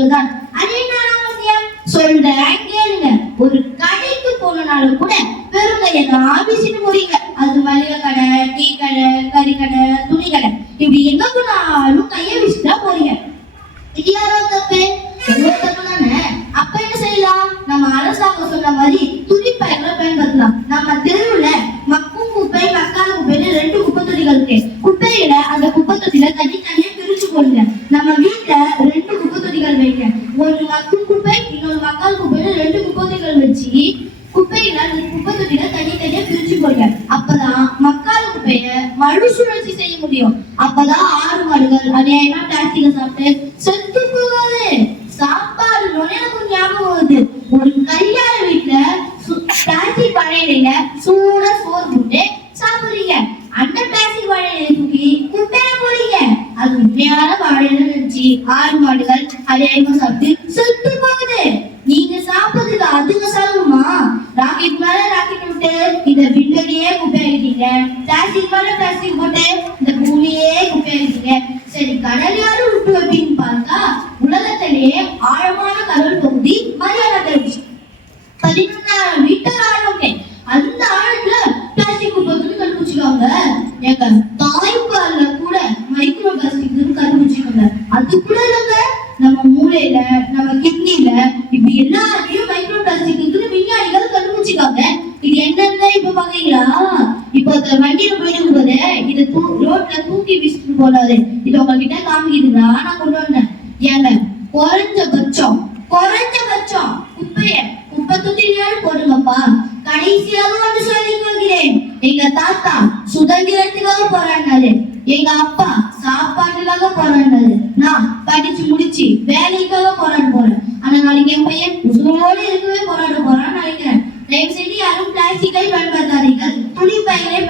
அவ்வளவுதான். அது என்ன அவசியம் சொல்றேன் கேளுங்க. ஒரு கடைக்கு போனாலும் கூட வெறும் கையெல்லாம் வீசிட்டு போறீங்க. அது மளிகை கடை, டீ கடை, கறி கடை, துணி கடை, இப்படி எங்க போனாலும் கையை வீசிட்டா போறீங்க. இது யாரோ தப்பு? தப்பு தானே. அப்ப என்ன செய்யலாம்? நம்ம அரசாங்கம் சொன்ன மாதிரி துணிப்பைகளை பயன்படுத்தலாம். நம்ம தெருவுல மக்கும் குப்பை, மக்காத குப்பைன்னு 2 குப்பை தொட்டிகள் இருக்கு. குப்பையில அந்த குப்பை தொட்டில தனித்தனியா பிரிச்சு போடுங்க. நம்ம வீட்டுல 2 குப்பை தொட்டிகள் வைங்க. ஒரு மக்கும் குப்பை, இன்னொரு மக்காத குப்பைன்னு 2 குப்பை தொட்டிகள் வச்சு குப்பையில அந்த குப்பை தொட்டில தனித்தனியா பிரிச்சு போடுங்க. அப்பதான் மக்காத குப்பைய மறுசுழற்சி செய்ய முடியும். அப்பதான் ஆறு மாடுகள் அநியாயமா பிளாஸ்டிக் சாப்பிட்டு செத்து போகாது. சாப்பாடு எனக்கு ஞாபகம் வருது. ஒரு கல்யாண வீட்டுல பிளாஸ்டிக் வாழையில சூட சோறு போட்டு சாப்பிடுறீங்க. அந்த பிளாஸ்டிக் வாழையில தூக்கி குப்பையில போறீங்க. அது உண்மையான வாழையில நினைச்சு ஆறு மாடுகள் அநியாயமா சாப்பிட்டு செத்து போகுது. நீங்க சாப்பிடுறதுக்கு அதுங்க சாகுமா? ராக்கெட் மேல ராக்கெட் விட்டு இந்த விண்வெளியே குப்பை ஆகிட்டீங்க. பிளாஸ்டிக் மேல பிளாஸ்டிக் போட்டு இந்த பூமியே குப்பை ஆகிட்டீங்க. சரி, கடல் யாரும் விட்டு வைப்பீங்க பார்த்தா உலகத்திலேயே ஆழமான கடல் பகுதி மரியாதை தெரிஞ்சு 11,000 மீட்டர் ஆழம். அந்த ஆழத்துல பிளாஸ்டிக் குப்பை கண்டுபிடிச்சிருக்காங்க. எங்க தாய்ப்பால்ல கூட மைக்ரோ பிளாஸ்டிக் கண்டுபிடிச்சிருக்காங்க. அது கூட இல்லைங்க, நம்ம மூளையில, நம்ம கிட்னில, இப்படி எல்லாத்தையும் மைக்ரோ பிளாஸ்டிக் விஞ்ஞானிகள் கண்டுபிடிச்சிருக்காங்க. இது என்னன்னு இப்ப பாத்தீங்களா? இப்போ வண்டியில போயிட்டு போது இதை ரோட்ல தூக்கி வீசிட்டு போனாரு. இது உங்ககிட்ட காமிக்குதுன்னா நான் கொண்டு வந்தேன். ஏங்க குறைஞ்சபட்சம் குப்பைய குப்பை தொட்டிலையாவது போடுங்கப்பா. கடைசியாக வந்து சொல்லிக் கொள்கிறேன், எங்க தாத்தா சுதந்திரத்துக்காக போராடினாரு. எங்க அப்பா சாப்பாட்டுக்காக போராடினாரு. நான் படிச்சு முடிச்சு வேலைக்காக போராட போறேன். ஆனா நாளைக்கு என் பையன் உசுரோடு இருக்கவே போராட போறான்னு நினைக்கிறேன். தயவு செய்து யாரும் பிளாஸ்டிக்கை பயன்படுத்தாதீர்கள். துணி பைகளை